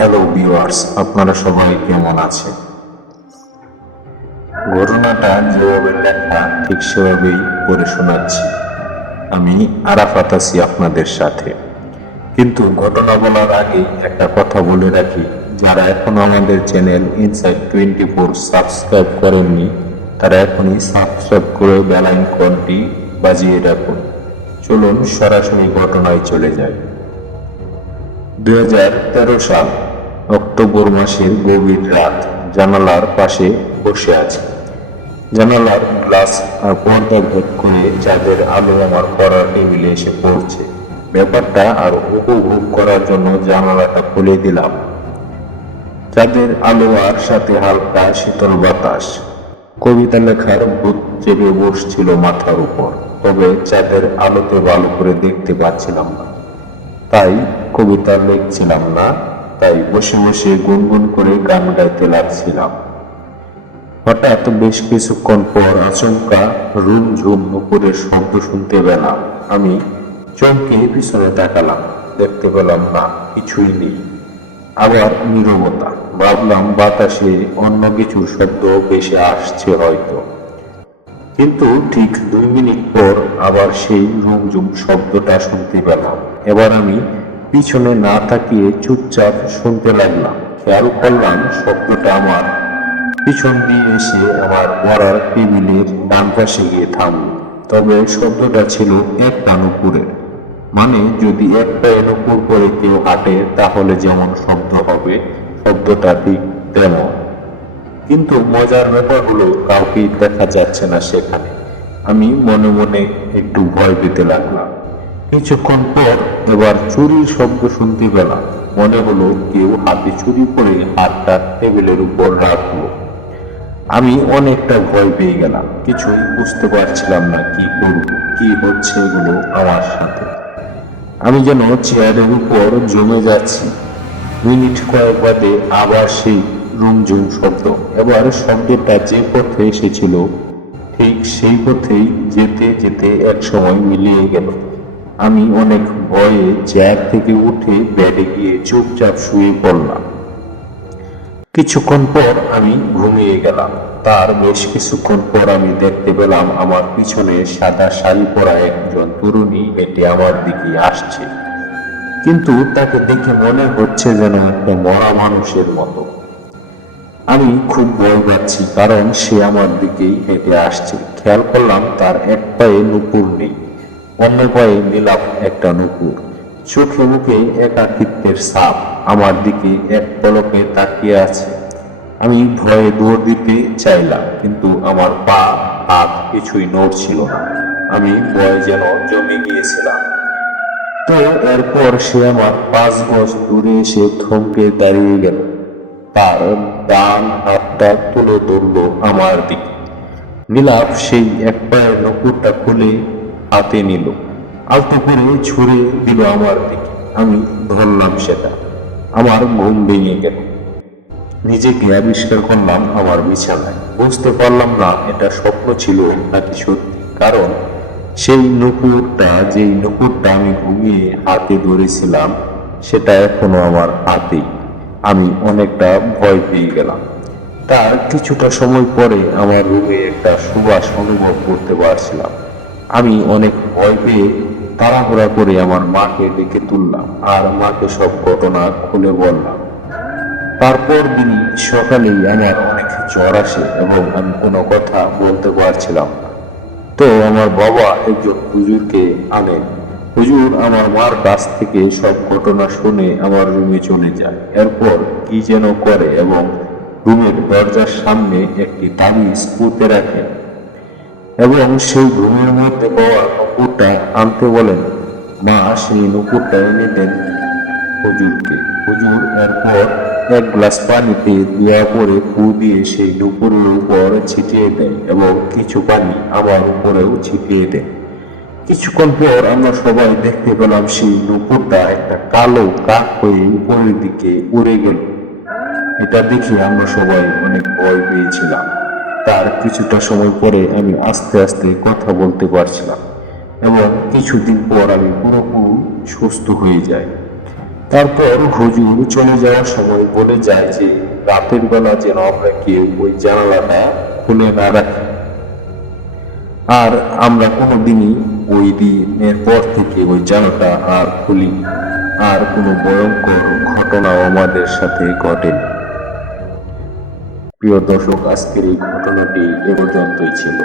Hello viewers, আপনারা সবাই কেমন আছেন? ঘটনাটা যেভাবে লেখা ঠিক সেভাবেই পড়ে শোনাচ্ছি। আমি আরাফাত আছি আপনাদের সাথে। কিন্তু ঘটনা বলার আগে একটা কথা বলে রাখি, যারা এখনো আমাদের চ্যানেল ইনসাইট 24 সাবস্ক্রাইব করেননি তারা এখনই সাবস্ক্রাইব করে বেল আইকনটি বাজিয়ে রাখুন। চলুন সরাসরি ঘটনায় চলে যাই। 2013 সাল অক্টোবর মাসের গভীর রাত। জানালার পাশে বসে আছি। জানালার গ্লাস আর পর্দা ভেদ করে চাঁদের আলো আমার পড়ার টেবিলে এসে পড়ছে। ব্যাপারটা আর উপভোগ করার জন্য জানালাটা খুলে দিলাম। চাঁদের আলো আর সাথে হালকা শীতল বাতাস। কবিতা লেখার ভূত চেপে বসছিল মাথার উপর, তবে চাঁদের আলোতে ভালো করে দেখতে পাচ্ছিলাম না। তাই কবিতা লিখছিলাম না, তাই বসে বসে গুনগুন করে গান গাইতে লাগছিলাম। হঠাৎ বেশ কিছুক্ষণ পর আচমকা রুম ঝুম নুপুরের শব্দ শুনতে পেলাম। আমি চমকে পিছনে তাকালাম, দেখতে পেলাম না, কিছুই নেই। আবার নীরবতা। ভাবলাম বাতাসে অন্য কিছুর শব্দ বেশি আসছে হয়তো। কিন্তু ঠিক 2 মিনিট পর আবার সেই রুমঝুম শব্দটা শুনতে পেলাম। এবার আমি পিছনে না তাকিয়ে চুপচাপ শুনতে লাগলাম। খেয়াল করলাম শব্দটা আমার পিছন দিয়ে এসে আমার পড়ার টেবিলের ডান পাশে গিয়ে থামল। তবে শব্দটা ছিল একটা নুপুরের। মানে যদি এক পায়ে নুপুর করে কেউ হাঁটে তাহলে যেমন শব্দ হবে, শব্দটা ঠিক তেমন। কিন্তু মজার ব্যাপার হলো কাউকেই দেখা যাচ্ছে না সেখানে। আমি মনে মনে একটু ভয় পেতে লাগলাম। কিছুক্ষণ পর এবার চুরির শব্দ শুনতে পেলাম। মনে হলো কেউ হাতে চুরি করে হাতটা টেবিলের উপর রাখলো। আমি অনেকটা ভয় পেয়ে গেলাম। কিছুই বুঝতে পারছিলাম না কি করব, কি হচ্ছে এগুলো আমার সাথে। আমি যেন চেয়ারের উপর জমে যাচ্ছি। মিনিট কয়েক বাদে আবার সেই রুমঝুম শব্দ। এবার শব্দটা যে পথে এসেছিল ঠিক সেই পথেই যেতে যেতে এক সময় মিলিয়ে গেল। আমি অনেক ভয়ে চেয়ার থেকে উঠে বেডে গিয়ে চুপচাপ শুয়ে পড়লাম। কিছুক্ষণ পর আমি ঘুমিয়ে গেলাম। তার বেশ কিছুক্ষণ পর আমি দেখতে পেলাম আমার পিছনে সাদা শাড়ি পরা একজন তরুণী হেঁটে আমার দিকে আসছে। কিন্তু তাকে দেখে মনে হচ্ছে যেন একটা মরা মানুষের মতো। আমি খুব ভয় পাচ্ছি, কারণ সে আমার দিকেই হেঁটে আসছে। খেয়াল করলাম তার এক পায়ে নুপুর নেই, অন্য পায়ে নীলাভ একটা নুপুর। চোখে মুখে একাকিত্বের ছাপ। আমার দিকে এক পলকে তাকিয়ে আছে। আমি ভয়ে দৌড় দিতে চাইলাম, কিন্তু আমার পা হাত কিছুই নড়ছিল না। আমি ভয়ে যেন জমে গিয়েছিলাম। তো এরপর সে আমার 5 গজ দূরে এসে থমকে দাঁড়িয়ে গেল। তার ডান হাতটা তুলে ধরলো আমার দিকে। নীলাভ সেই এক পায়ের নকুরটা খুলে হাতে নিল, আলতো করে ছুঁড়ে দিল আমার দিকে। আমি ধরলাম সেটা। আমার ঘুম ভেঙে গেল। নিজেকে আবিষ্কার করলাম আমার বিছানায়। বুঝতে পারলাম না এটা স্বপ্ন ছিল নাকি সত্যি, কারণ যেই নুপুরটা আমি ঘুমিয়ে হাতে ধরেছিলাম সেটা এখনো আমার হাতেই। আমি অনেকটা ভয় পেয়ে গেলাম। তার কিছুটা সময় পরে আমার রুমে একটা সুবাস অনুভব করতে পারছিলাম। আমি অনেক ভয় পেয়ে তাড়াহুড়া করে আমার মাকে ডেকে তুললাম আর মাকে সব ঘটনা খুলে বললাম। তারপর দিন সকালেই আমার অনেক জ্বর আসে এবং আমি কোনো কথা বলতে পারছিলাম না। তো আমার বাবা একজন হুজুরকে আনেন। হুজুর আমার মার কাছ থেকে সব ঘটনা শুনে আমার রুমে চলে যায়। এরপর কি যেন করে এবং রুমের দরজার সামনে একটি তাবিজ পুঁতে রাখেন এবং সেই রুমের মধ্যে পাওয়া নুপুরটা আনতে বলেন। মা সেই নুপুরটা এনে দেন হুজুরকে। হুজুর এরপর এক গ্লাস পানিতে দোয়া করে ফু দিয়ে সেই নুপুরের উপর ছিটিয়ে দেন এবং কিছু পানি আমার উপরেও ছিটিয়ে দেন। কিছুক্ষণ পর আমরা সবাই দেখতে পেলাম সেই নুপুরটা একটা কালো কাক হয়ে উপরের দিকে উড়ে গেল। এটা দেখে আমরা সবাই অনেক ভয় পেয়েছিলাম। তার কিছুটা সময় পরে আমি আস্তে আস্তে কথা বলতে পারছিলাম এবং কিছুদিন পর আমি পুরোপুরি সুস্থ হয়ে যাই। তারপর হুজুর চলে যাওয়ার সময় বলে যায় যে রাতের বেলা যেন আমরা কেউ ওই জানালাটা খুলে না রাখি। আর আমরা কোনোদিনই ওই দিনের পর থেকে ওই জানালাটা আর খুলিনি। আর কোনো ভয়ঙ্কর ঘটনাও আমাদের সাথে ঘটেনি। প্রিয় দর্শক, আজকের এই ঘটনাটি এ পর্যন্তই ছিল।